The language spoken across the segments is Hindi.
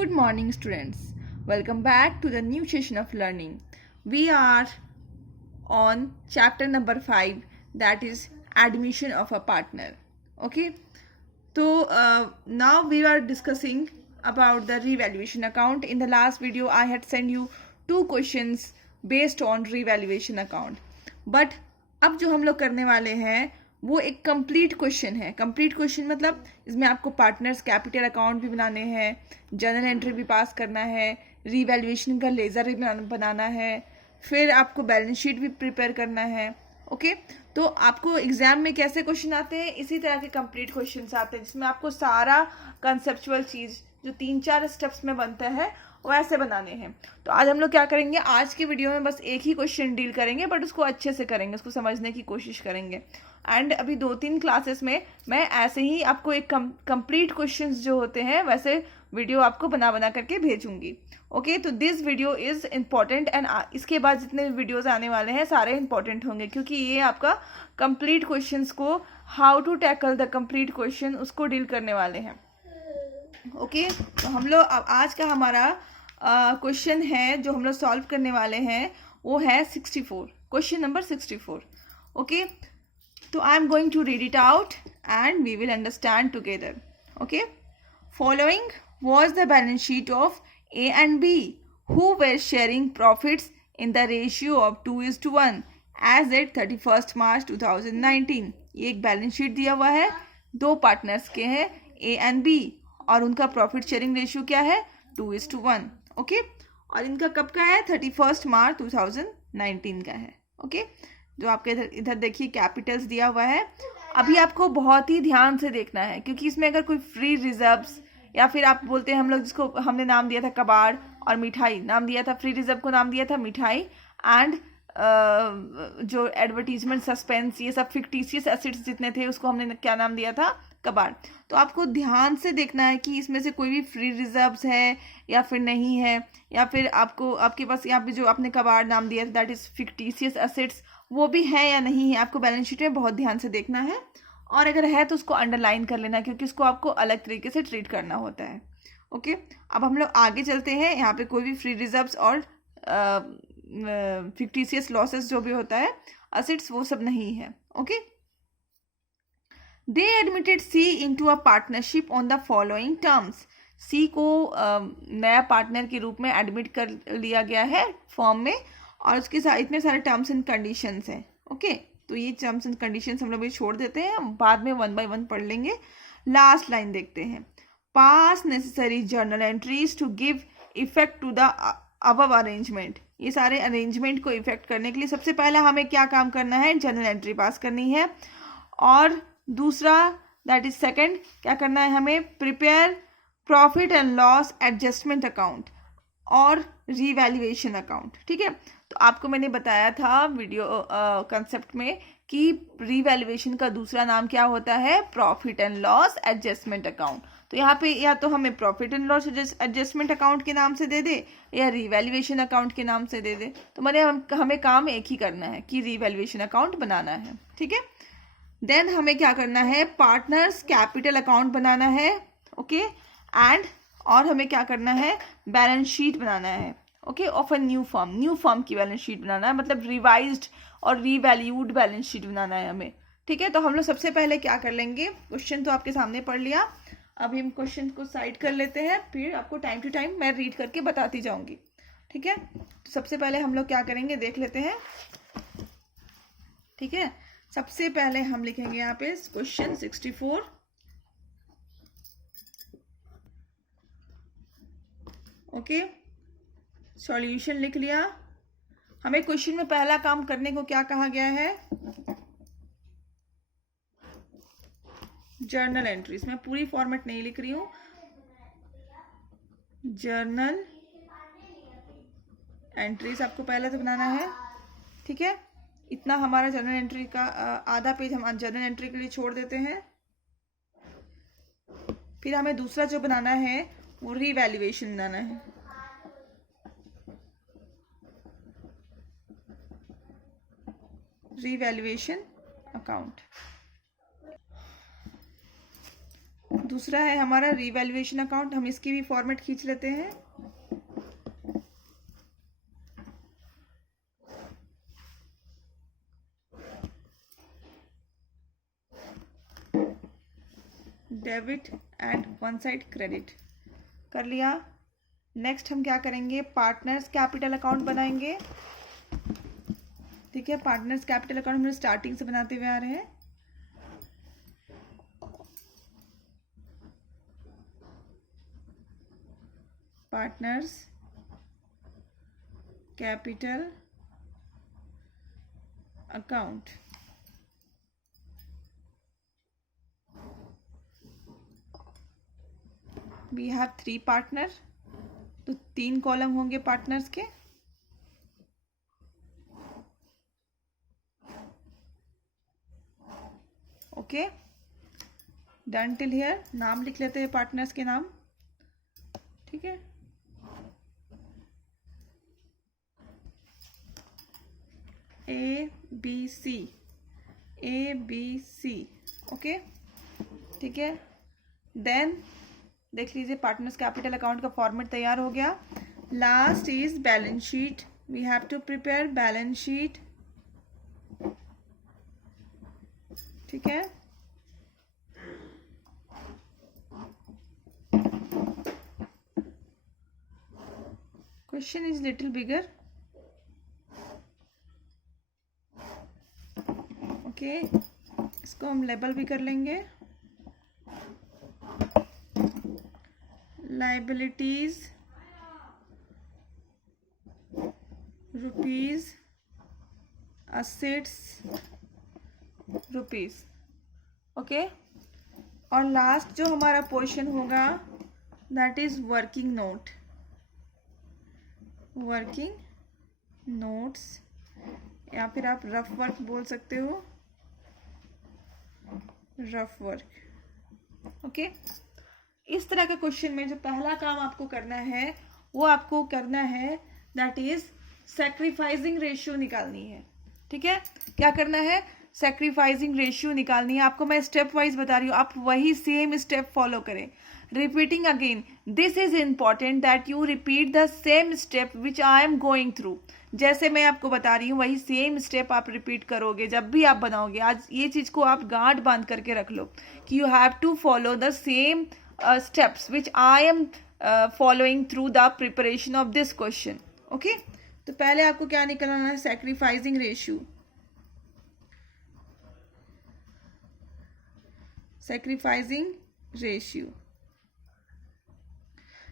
Good morning, students. Welcome back to the new session of learning. We are on chapter number 5, that is admission of a partner. Okay, so now we are discussing about the revaluation account. In the last video, I had sent you 2 questions based on revaluation account. But अब जो हम लोग करने वाले हैं वो एक कंप्लीट क्वेश्चन है. कंप्लीट क्वेश्चन मतलब इसमें आपको पार्टनर्स कैपिटल अकाउंट भी बनाने हैं, जर्नल एंट्री भी पास करना है, रीवैल्यूएशन का लेज़र भी बनाना है, फिर आपको बैलेंस शीट भी प्रिपेयर करना है. ओके, तो आपको एग्जाम में कैसे क्वेश्चन आते हैं, इसी तरह के कंप्लीट क्वेश्चन आते हैं जिसमें आपको सारा कंसेप्चुअल चीज़ जो 3-4 स्टेप्स में बनता है वो ऐसे बनाने हैं. तो आज हम लोग क्या करेंगे, आज की वीडियो में बस एक ही क्वेश्चन डील करेंगे, बट उसको अच्छे से करेंगे, उसको समझने की कोशिश करेंगे. एंड अभी 2-3 क्लासेस में मैं ऐसे ही आपको एक कंप्लीट क्वेश्चंस जो होते हैं वैसे वीडियो आपको बना करके भेजूंगी. ओके, तो this video is important and इसके बाद जितने वीडियोस आने वाले हैं सारे इंपॉर्टेंट होंगे, क्योंकि ये आपका कंप्लीट क्वेश्चंस को how to tackle the complete question उसको डील करने वाले हैं. ओके, तो हम लोग आज का हमारा क्वेश्चन है जो हम लोग सॉल्व करने वाले हैं वो है 64, question number 64. Okay, so I am going to read it out and we will understand together. Okay, following was the balance sheet of A and B who were sharing profits in the ratio of 2:1 as at 31st March 2019. ये एक बैलेंस शीट दिया हुआ है, 2 पार्टनर्स के हैं A and B और उनका प्रॉफिट शेयरिंग रेशियो क्या है 2:1. ओके, और इनका कब का है 31st मार्च 2019 का है. ओके, जो आपके इधर देखिए कैपिटल्स दिया हुआ है. अभी आपको बहुत ही ध्यान से देखना है, क्योंकि इसमें अगर कोई फ्री रिजर्व्स या फिर आप बोलते हैं हम लोग जिसको हमने नाम दिया था कबाड़ और मिठाई नाम दिया था, फ्री रिजर्व को नाम दिया था मिठाई, एंड जो एडवर्टीजमेंट सस्पेंस ये सब फिक्टिशियस एसेट्स जितने थे उसको हमने क्या नाम दिया था कबाड़. तो आपको ध्यान से देखना है कि इसमें से कोई भी फ्री रिजर्व्स है या फिर नहीं है, या फिर आपके पास यहाँ पे जो आपने कबाड़ नाम दिया था दैट इज फिक्टिशियस एसेट्स वो भी है या नहीं है. आपको बैलेंस शीट में बहुत ध्यान से देखना है, और अगर है तो उसको अंडरलाइन कर लेना, क्योंकि उसको आपको अलग तरीके से ट्रीट करना होता है. ओके, अब हम लोग आगे चलते हैं. यहाँ पे कोई भी फ्री रिजर्व्स और फिक्टिशियस लॉसेस जो भी होता है असेट्स वो सब नहीं है. Okay, they admitted C into a partnership on the following terms. C को नया पार्टनर के रूप में एडमिट कर लिया गया है फॉर्म में, और उसके साथ इतने सारे टर्म्स एंड कंडीशंस हैं. ओके, तो ये टर्म्स एंड कंडीशंस हम लोग भी छोड़ देते हैं, बाद में 1 by 1 पढ़ लेंगे. लास्ट लाइन देखते हैं. Pass necessary journal entries to give effect to the above arrangement. ये सारे अरेंजमेंट को इफेक्ट करने के लिए सबसे पहला हमें क्या काम करना है, जर्नल एंट्री पास करनी है. और दूसरा दैट इज सेकेंड क्या करना है हमें, prepare profit and loss adjustment account और रीवैल्यूएशन अकाउंट. ठीक है, तो आपको मैंने बताया था वीडियो कंसेप्ट में कि रीवैल्यूएशन का दूसरा नाम क्या होता है, profit and loss adjustment account. तो यहाँ पे या तो हमें profit and loss adjustment account के नाम से दे दे या रीवैल्यूएशन अकाउंट के नाम से दे दे, तो मैंने हमें काम एक ही करना है कि रीवैल्यूएशन अकाउंट बनाना है. ठीक है, देन हमें क्या करना है, पार्टनर्स कैपिटल अकाउंट बनाना है. ओके, एंड और हमें क्या करना है, बैलेंस शीट बनाना है. Okay, of a new form की बैलेंस शीट बनाना है, मतलब रिवाइज्ड और रीवैल्यूड बैलेंस शीट बनाना है हमें. ठीक है, तो हम लोग सबसे पहले क्या कर लेंगे, क्वेश्चन तो आपके सामने पढ़ लिया, अभी हम क्वेश्चन को साइड कर लेते हैं, फिर आपको टाइम टू टाइम मैं रीड करके बताती जाऊंगी. ठीक है, तो सबसे पहले हम लोग क्या करेंगे देख लेते हैं. ठीक है, सबसे पहले हम लिखेंगे यहाँ पे क्वेश्चन 64. ओके, सॉल्यूशन लिख लिया. हमें क्वेश्चन में पहला काम करने को क्या कहा गया है, जर्नल एंट्रीज. मैं पूरी फॉर्मेट नहीं लिख रही हूं, जर्नल एंट्रीज आपको पहले तो बनाना है. ठीक है, इतना हमारा जर्नल एंट्री का आधा पेज हम जर्नल एंट्री के लिए छोड़ देते हैं. फिर हमें दूसरा जो बनाना है वो रीवैल्यूएशन बनाना है. Revaluation account. दूसरा है हमारा रिवैल्यूएशन अकाउंट, हम इसकी भी फॉर्मेट खींच लेते हैं। Debit and one side credit कर लिया। नेक्स्ट हम क्या करेंगे, पार्टनर्स कैपिटल अकाउंट बनाएंगे। ठीक है, पार्टनर्स कैपिटल अकाउंट हम स्टार्टिंग से बनाते हुए आ रहे हैं। Partners capital account, we have 3 partner, तो 3 कॉलम होंगे पार्टनर्स के। Okay, done till here. नाम लिख लेते हैं पार्टनर्स के नाम। ठीक है, ABC, ABC। ओके, ठीक है। देन देख लीजिए पार्टनर्स कैपिटल अकाउंट का फॉर्मेट तैयार हो गया। Last is balance sheet, we have to prepare balance sheet. ठीक है, question is little bigger. Okay, इसको हम लेबल भी कर लेंगे। Liabilities rupees, assets rupees. Okay, और लास्ट जो हमारा पोर्शन होगा that is working note, working notes, या फिर आप रफ वर्क बोल सकते हो, रफ वर्क। ओके, इस तरह का क्वेश्चन में जो पहला काम आपको करना है वो आपको करना है दैट इज सैक्रिफाइसिंग रेशियो निकालनी है। ठीक है, क्या करना है, सैक्रिफाइसिंग रेशियो निकालनी है। आपको मैं स्टेप वाइज बता रही हूँ, आप वही सेम स्टेप फॉलो करें। Repeating again, this is important that you repeat the same step which I am going through. जैसे मैं आपको बता रही हूँ वही सेम स्टेप आप रिपीट करोगे जब भी आप बनाओगे। आज ये चीज़ को आप गांठ बांध करके रख लो कि you have to follow the same steps which I am following through the preparation of this question. Okay, तो पहले आपको क्या निकालना है, सैक्रिफाइसिंग रेशियो। सैक्रिफाइसिंग रेशियो,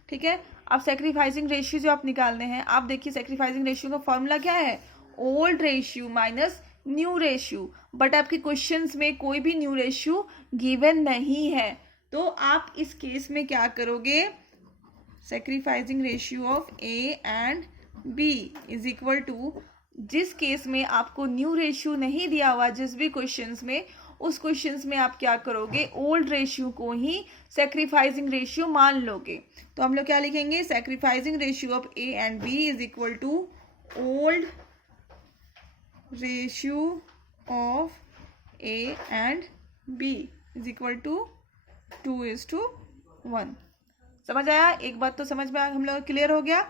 ठीक है। अब सैक्रिफाइसिंग रेशियो जो आप निकालने हैं, आप देखिए सैक्रिफाइसिंग रेशियो का फॉर्मूला क्या है, old ratio minus new ratio. But आपके क्वेश्चंस में कोई भी न्यू रेशियो गिवन नहीं है, तो आप इस केस में क्या करोगे, sacrificing ratio of A and B is equal to, जिस केस में आपको न्यू रेशियो नहीं दिया हुआ जिस भी क्वेश्चंस में, उस क्वेश्चंस में आप क्या करोगे, ओल्ड रेशियो को ही सैक्रिफाइसिंग रेशियो मान लोगे। तो हम लोग क्या लिखेंगे, sacrificing ratio of A and B is equal to old ratio of A and B is equal to 2:1। समझ आया, एक बात तो समझ में हम लोग क्लियर हो गया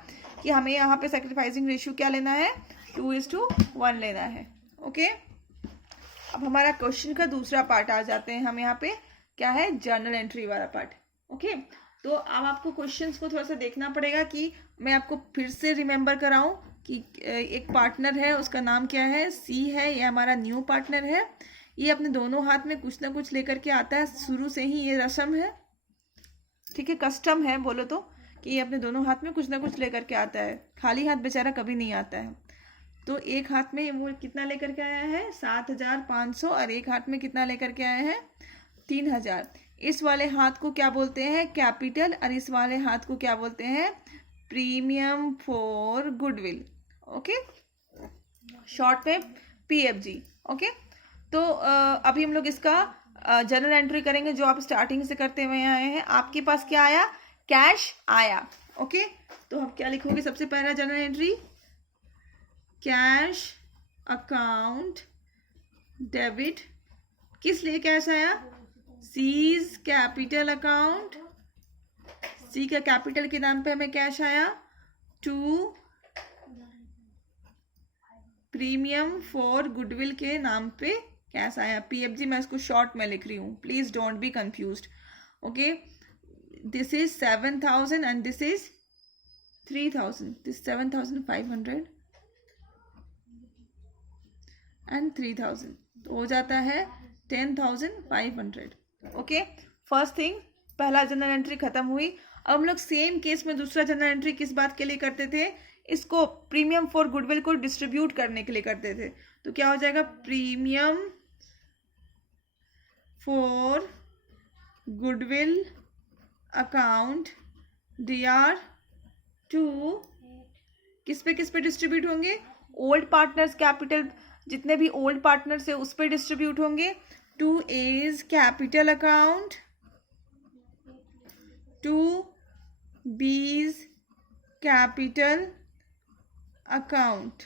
कि हमें यहाँ पे सैक्रिफाइसिंग रेशियो क्या लेना है, 2:1 लेना है। ओके, अब हमारा क्वेश्चन का दूसरा पार्ट आ जाते हैं हम यहाँ पे, क्या है, जर्नल एंट्री वाला पार्ट। ओके, तो अब आपको क्वेश्चंस को थोड़ा सा देखना पड़ेगा कि मैं आपको फिर से रिमेंबर कराऊं कि एक पार्टनर है, उसका नाम क्या है, सी है, ये हमारा न्यू पार्टनर है। ये अपने दोनों हाथ में कुछ ना कुछ लेकर के आता है, शुरू से ही ये रस्म है, ठीक है, कस्टम है बोलो तो, कि ये अपने दोनों हाथ में कुछ ना कुछ लेकर के आता है, खाली हाथ बेचारा कभी नहीं आता है। तो एक हाथ में वो कितना लेकर के आया है, 7,500, और एक हाथ में कितना लेकर के आया है, 3,000। इस वाले हाथ को क्या बोलते हैं, कैपिटल, और इस वाले हाथ को क्या बोलते हैं, premium for goodwill. Okay, short में PFG। ओके, तो अभी हम लोग इसका जर्नल एंट्री करेंगे जो आप स्टार्टिंग से करते हुए आए हैं। आपके पास क्या आया, कैश आया। ओके, तो हम क्या लिखोगे, सबसे पहला journal entry, cash account debit, किस लिए कैश आया, सीज कैपिटल अकाउंट, सी का कैपिटल के नाम पे हमें कैश आया, टू प्रीमियम फॉर गुडविल के नाम पे कैश आया, पीएफजी मैं इसको शॉर्ट में लिख रही हूँ, please don't be confused, okay. This is 7,000 and this is 3,000, this 7,500 and 3,000, तो हो जाता है 10,500, ओके। फर्स्ट थिंग, पहला जनरल एंट्री खत्म हुई। अब हम लोग सेम केस में दूसरा जनरल एंट्री किस बात के लिए करते थे, इसको प्रीमियम फॉर गुडविल को डिस्ट्रीब्यूट करने के लिए करते थे। तो क्या हो जाएगा, premium for goodwill account DR2 किस पे डिस्ट्रीब्यूट होंगे, ओल्ड पार्टनर्स कैपिटल, जितने भी ओल्ड पार्टनर्स है उस पे डिस्ट्रीब्यूट होंगे। To A's capital account, to B's capital account,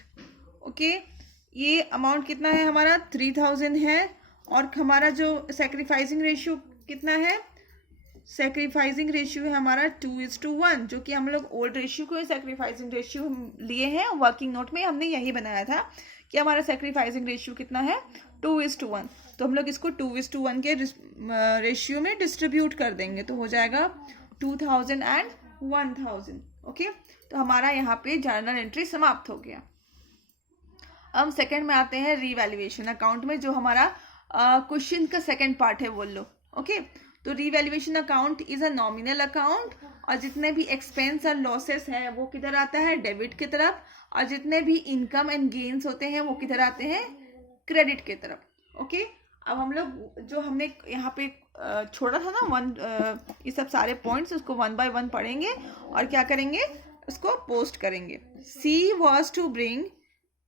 okay. ये अमाउंट कितना है हमारा, 3,000 है, और हमारा जो सैक्रिफाइसिंग रेशियो कितना है, सैक्रिफाइसिंग रेशियो है हमारा 2:1, जो कि हम लोग ओल्ड रेशियो को सैक्रिफाइसिंग रेशियो लिए हैं, वर्किंग नोट में हमने यही बनाया था कि हमारा सैक्रिफाइसिंग रेशियो कितना है, 2:1। तो हम लोग इसको 2:1 के रेशियो में डिस्ट्रीब्यूट कर देंगे, तो हो जाएगा 2,000 एंड 1,000, ओके। तो हमारा यहाँ पे जर्नल एंट्री समाप्त हो गया। अब सेकंड में आते हैं रीवैल्यूएशन अकाउंट में, जो हमारा क्वेश्चन का सेकंड पार्ट है, बोल लो, ओके। तो revaluation account is a nominal account, और जितने भी एक्सपेंस और लॉसेस है वो किधर आता है, डेबिट की तरफ, और जितने भी इनकम एंड गेन्स होते हैं वो किधर आते हैं, क्रेडिट की तरफ, ओके। अब हम लोग जो हमने यहाँ पे छोड़ा था ना ये सब सारे पॉइंट्स, उसको 1 by 1 पढ़ेंगे और क्या करेंगे, उसको पोस्ट करेंगे। सी वॉज टू ब्रिंग,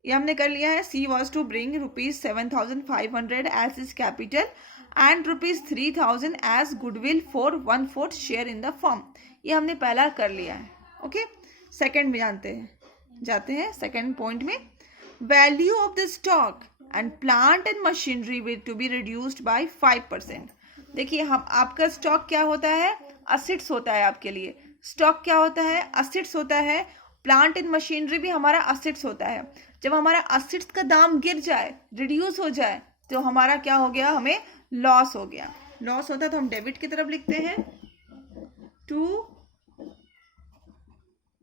ये हमने कर लिया है, C was to bring ₹7,500 as his capital and ₹3,000 as goodwill for 1/4 share in the firm, ये हमने पहला कर लिया है, ओके। सेकंड में जाते हैं सेकंड पॉइंट में, value of the stock and plant and machinery will to be reduced by 5%। देखिए, हम आपका स्टॉक क्या होता है, असेट्स होता है आपके लिए, स्टॉक क्या होता है, असेट्स होता है, प्लांट एंड मशीनरी भी हमारा असेट्स होता है। जब हमारा असेट्स का दाम गिर जाए, रिड्यूस हो जाए, तो हमारा क्या हो गया, हमें लॉस हो गया। लॉस होता है तो हम डेबिट की तरफ लिखते हैं, to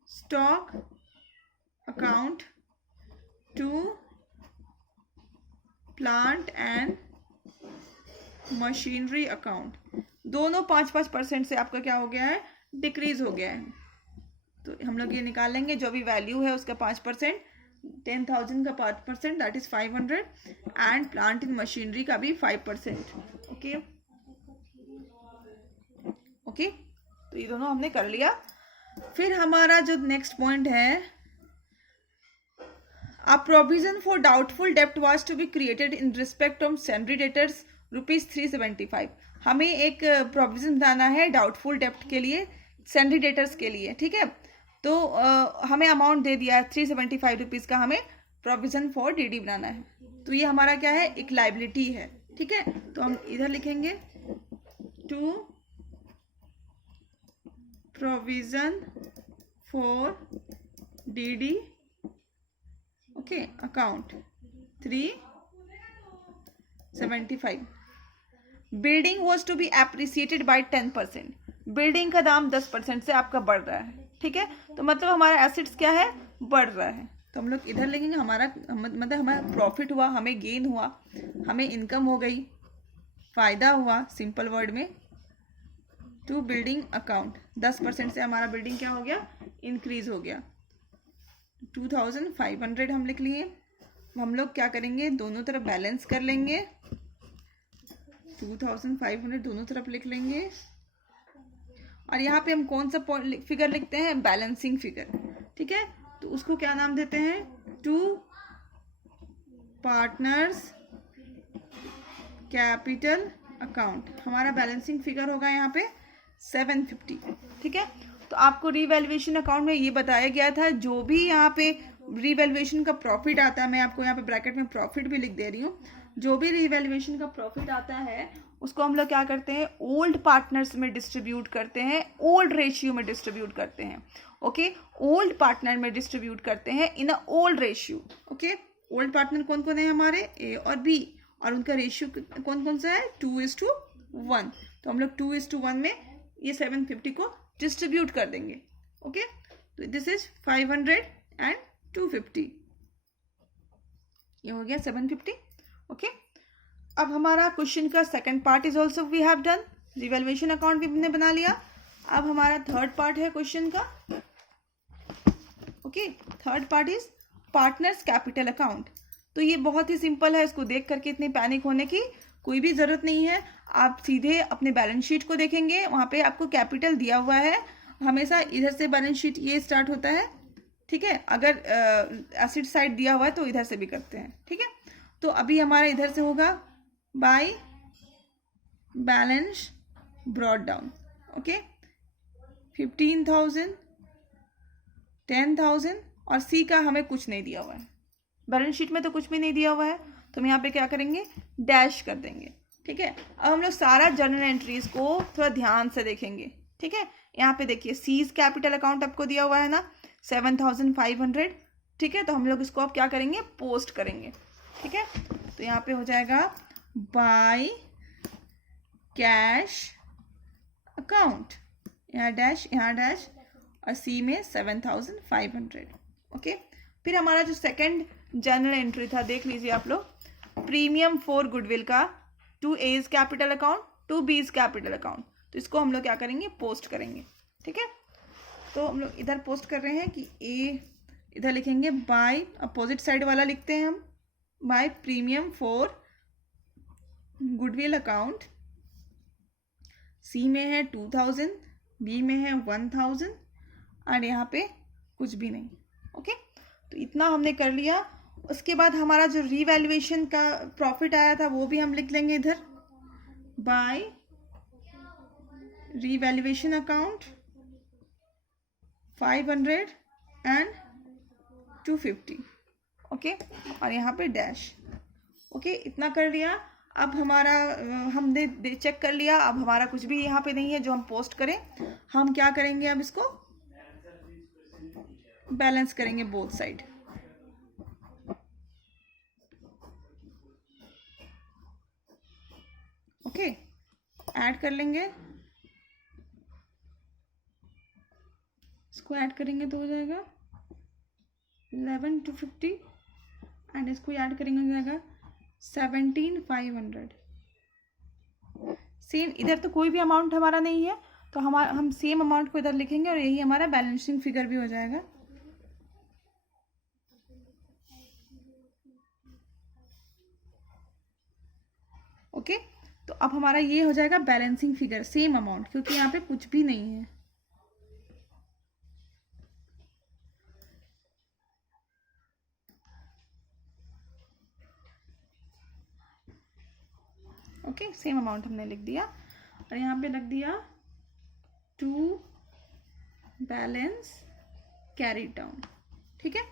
stock account, to plant and machinery account, दोनों 5-5% से आपका क्या हो गया है, डिक्रीज हो गया है। तो हम लोग ये निकाल लेंगे, जो भी वैल्यू है उसका 5%, 10,000 का 5%, that is 500, and plant and machinery का भी 5%, ओके ओके। तो ये दोनों हमने कर लिया। फिर हमारा जो नेक्स्ट पॉइंट है, A provision for doubtful debt was to be created in respect of sundry debtors ₹375। हमें एक प्रोविजन बनाना है डाउटफुल डेप्ट के लिए, सैंड्री डेटर्स के लिए, ठीक है। तो हमें अमाउंट दे दिया है ₹375 का, हमें प्रोविजन फॉर DD बनाना है। तो ये हमारा क्या है, एक लाइबिलिटी है, ठीक है। तो हम इधर लिखेंगे to provision for DD, okay, account 375। Building was to be appreciated by 10%, building का दाम 10% से आपका बढ़ रहा है, ठीक है। तो मतलब हमारा एसेट्स क्या है, बढ़ रहा है। तो हम लोग इधर लिखेंगे हमारा मतलब हमारा प्रॉफिट हुआ, हमें गेन हुआ, हमें इनकम हो गई, फायदा हुआ, सिंपल वर्ड में, टू बिल्डिंग अकाउंट 10% से हमारा बिल्डिंग क्या हो गया, इंक्रीज हो गया। 2,500 हम लिख लिए। हम लोग क्या करेंगे, दोनों तरफ बैलेंस कर लेंगे, 2,500 दोनों तरफ लिख लेंगे। और यहाँ पे हम कौन सा फिगर लिखते हैं, बैलेंसिंग फिगर, ठीक है। तो उसको क्या नाम देते हैं, टू पार्टनर्स कैपिटल अकाउंट। हमारा बैलेंसिंग फिगर होगा यहाँ पे 750, ठीक है। तो आपको रीवैल्यूएशन अकाउंट में ये बताया गया था, जो भी यहाँ पे रीवैल्यूएशन का प्रॉफिट आता है, मैं आपको यहाँ पे ब्रैकेट में प्रॉफिट भी लिख दे रही हूँ, जो भी रीवैल्यूएशन का प्रॉफिट आता है उसको हम लोग क्या करते हैं, ओल्ड पार्टनर्स में डिस्ट्रीब्यूट करते हैं, ओल्ड रेशियो में डिस्ट्रीब्यूट करते हैं। ओके, ओल्ड पार्टनर में डिस्ट्रीब्यूट करते हैं in a old ratio. Okay, old partner कौन कौन है हमारे, ए और बी, और उनका रेशियो कौन कौन सा है, 2:1। तो हम लोग 2:1 में ये 750 को डिस्ट्रीब्यूट कर देंगे। ओके, तो दिस इज 500 एंड 250, ये हो गया 750। ओके, अब हमारा क्वेश्चन का second part is also we have done, revaluation account भी हमने बना लिया। अब हमारा थर्ड पार्ट है क्वेश्चन का। Okay, third part is partners capital account. तो ये बहुत ही सिंपल है, इसको देख करके इतनी पैनिक होने की कोई भी ज़रूरत नहीं है। आप सीधे अपने बैलेंस शीट को देखेंगे, वहाँ पे आपको कैपिटल दिया हुआ है। हमेशा इधर से बैलेंस शीट ये स्टार्ट होता है, ठीक है। अगर एसिड साइड दिया हुआ है तो इधर से भी करते हैं, ठीक है। तो अभी हमारा इधर से होगा by balance brought down. Okay, 15,000, 10,000 और सी का हमें कुछ नहीं दिया हुआ है, बैलेंस शीट में तो कुछ भी नहीं दिया हुआ है, तो हम यहाँ पे क्या करेंगे, डैश कर देंगे, ठीक है। अब हम लोग सारा जर्नल एंट्रीज को थोड़ा ध्यान से देखेंगे, ठीक है। यहाँ पे देखिए सीज कैपिटल अकाउंट आपको दिया हुआ है ना, 7,500, ठीक है। तो हम लोग इसको अब क्या करेंगे, पोस्ट करेंगे, ठीक है। तो यहाँ पे हो जाएगा बाय कैश अकाउंट, यहाँ डैश और सी में 7,500। ओके, फिर हमारा जो सेकंड जर्नल एंट्री था देख लीजिए आप लोग, प्रीमियम फॉर गुडविल का 2 A's capital account 2 B's capital account. तो इसको हम लोग क्या करेंगे, पोस्ट करेंगे, ठीक है। तो हम लोग इधर पोस्ट कर रहे हैं कि ए इधर लिखेंगे बाय, अपोजिट साइड वाला लिखते हैं हम, by premium for goodwill account. C में है 2,000, बी में है 1,000 और यहाँ पे कुछ भी नहीं। ओके, तो इतना हमने कर लिया। उसके बाद हमारा जो रीवैल्यूएशन का प्रॉफिट आया था वो भी हम लिख लेंगे इधर, by revaluation account 500 and 250। Okay, और यहाँ पे डैश। ओके, इतना कर लिया। अब हमारा हमने चेक कर लिया, अब हमारा कुछ भी यहाँ पे नहीं है जो हम पोस्ट करें। हम क्या करेंगे, अब इसको बैलेंस करेंगे बोथ साइड। ओके, ऐड कर लेंगे, इसको ऐड करेंगे तो हो जाएगा 11,250 एंड इसको ऐड करेंगे हो जाएगा 17,500। सेम इधर तो कोई भी अमाउंट हमारा नहीं है, तो हम सेम अमाउंट को इधर लिखेंगे और यही हमारा बैलेंसिंग फिगर भी हो जाएगा। ओके, तो अब हमारा ये हो जाएगा बैलेंसिंग फिगर, सेम अमाउंट, क्योंकि यहाँ पे कुछ भी नहीं है। ओके, सेम अमाउंट हमने लिख दिया और यहाँ पे रख दिया टू बैलेंस कैरी डाउन, ठीक है।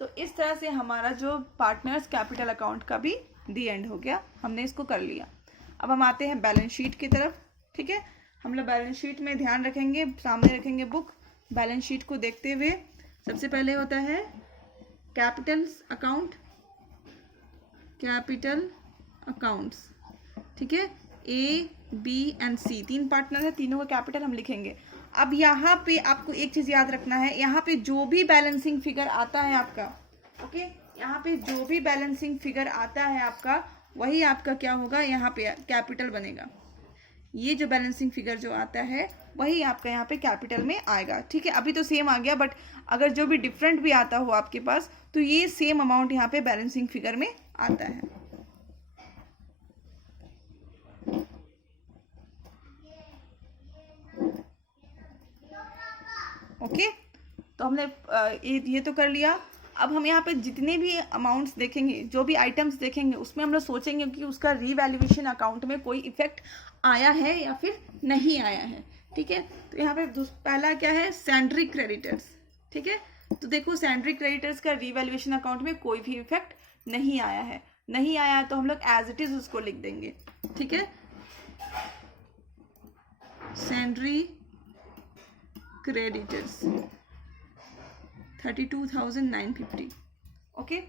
तो इस तरह से हमारा जो पार्टनर्स कैपिटल अकाउंट का भी दी एंड हो गया, हमने इसको कर लिया। अब हम आते हैं बैलेंस शीट की तरफ, ठीक है। हम लोग बैलेंस शीट में ध्यान रखेंगे, सामने रखेंगे बुक, बैलेंस शीट को देखते हुए सबसे पहले होता है कैपिटल अकाउंट, कैपिटल अकाउंट्स, ठीक है। A B and C 3 partner है, तीनों का कैपिटल हम लिखेंगे। अब यहाँ पे आपको एक चीज याद रखना है, यहाँ पे जो भी बैलेंसिंग फिगर आता है आपका, ओके, यहाँ पे जो भी बैलेंसिंग फिगर आता है आपका वही आपका क्या होगा, यहाँ पे कैपिटल बनेगा। ये जो बैलेंसिंग फिगर जो आता है वही आपका यहाँ पे कैपिटल में आएगा, ठीक है। अभी तो सेम आ गया, बट अगर जो भी डिफरेंट भी आता हो आपके पास तो ये सेम अमाउंट यहाँ पे बैलेंसिंग फिगर में आता है। ओके, तो हमने ये तो कर लिया। अब हम यहाँ पे जितने भी अमाउंट्स देखेंगे, जो भी आइटम्स देखेंगे, उसमें हम लोग सोचेंगे कि उसका रीवैल्यूएशन अकाउंट में कोई इफेक्ट आया है या फिर नहीं आया है, ठीक है। तो यहाँ पे पहला क्या है, सैंड्री क्रेडिटर्स, ठीक है। तो देखो सैंड्री क्रेडिटर्स का रीवैल्यूएशन अकाउंट में कोई भी इफेक्ट नहीं आया है, नहीं आया तो हम लोग एज इट इज उसको लिख देंगे, ठीक है। Salary creditors 32,950, okay.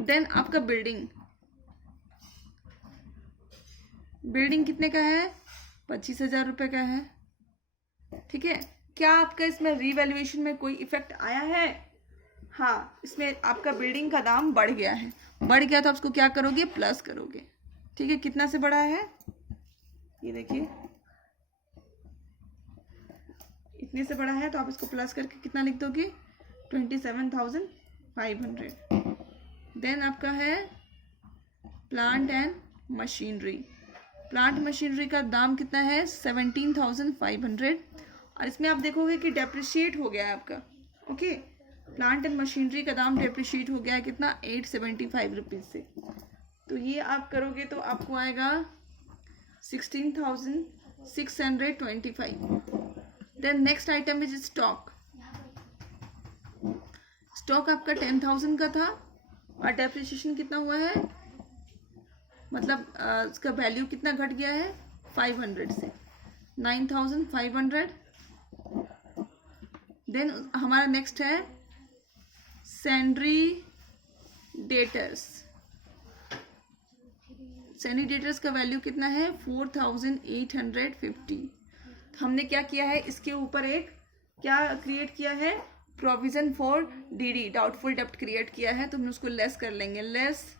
देन आपका बिल्डिंग कितने का है, 25,000 रुपये का है, ठीक है। क्या आपका इसमें रीवैल्यूएशन में कोई इफेक्ट आया है? हाँ, इसमें आपका बिल्डिंग का दाम बढ़ गया है, बढ़ गया तो आप उसको क्या करोगे, प्लस करोगे, ठीक है। कितना से बढ़ा है, ये देखिए इतने से बढ़ा है तो आप इसको प्लस करके कितना लिख दोगे, 27,500। देन आपका है plant and machinery. Plant machinery का दाम कितना है, 17,500, और इसमें आप देखोगे कि डेप्रिशिएट हो गया है आपका, ओके। प्लांट एंड मशीनरी का दाम डेप्रिशिएट हो गया है कितना, 875 रुपीज़ से। तो ये आप करोगे तो आपको आएगा 16,625। Then next item is stock. Stock आपका 10,000 का था और डेप्रिशिएशन कितना हुआ है, मतलब उसका वैल्यू कितना घट गया है, 500 से 9,500। देन हमारा नेक्स्ट है सैंड्री डेटर्स। सैंड्री डेटर्स का वैल्यू कितना है, 4,850। हमने क्या किया है, इसके ऊपर एक क्या क्रिएट किया है, प्रोविजन फॉर डीडी, डाउटफुल डेप्ट क्रिएट किया है, तो हम उसको लेस कर लेंगे, less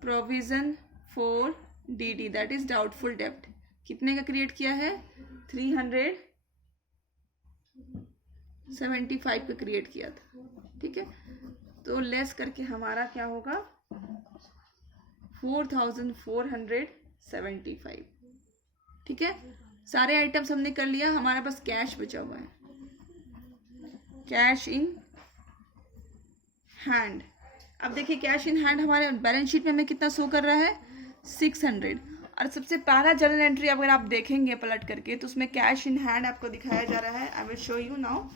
provision for DD that is doubtful डेप्ट। कितने का क्रिएट किया है, 375 का क्रिएट किया था, ठीक है। तो लेस करके हमारा क्या होगा, 4,475, ठीक है। सारे आइटम्स हमने कर लिया, हमारे पास कैश बचा हुआ है, कैश इन हैंड। अब देखिए कैश इन हैंड हमारे बैलेंस शीट में हमें कितना शो कर रहा है, 600। और सबसे पहला जर्नल एंट्री अगर आप देखेंगे पलट करके तो उसमें कैश इन हैंड आपको दिखाया जा रहा है। I will show you now.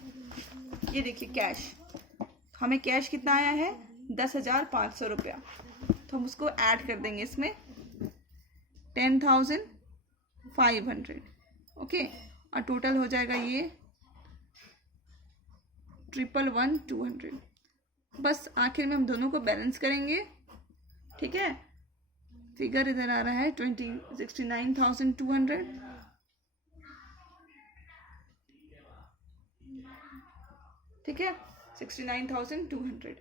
ये देखिए कैश, हमें कैश कितना आया है, 10,500 रुपया, तो हम उसको ऐड कर देंगे इसमें, 10,500, ओके। और टोटल हो जाएगा ये 1,11200। बस आखिर में हम दोनों को बैलेंस करेंगे, ठीक है। फिगर इधर आ रहा है 69,200, ठीक है, 69,200।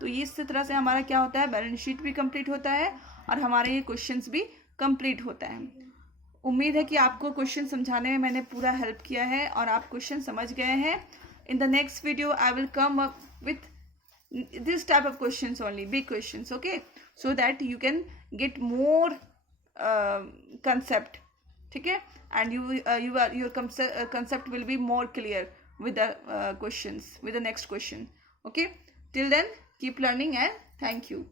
तो ये इस तरह से हमारा क्या होता है, बैलेंस शीट भी कंप्लीट होता है और हमारे ये क्वेश्चंस भी कंप्लीट होता है। उम्मीद है कि आपको क्वेश्चन समझाने में मैंने पूरा हेल्प किया है और आप क्वेश्चन समझ गए हैं। In the next video I will come up with this type of questions only, big questions, okay, so that you can get more concept, ठीक है, and your concept will be more clear with the questions, with the next question, okay. Till then keep learning and thank you.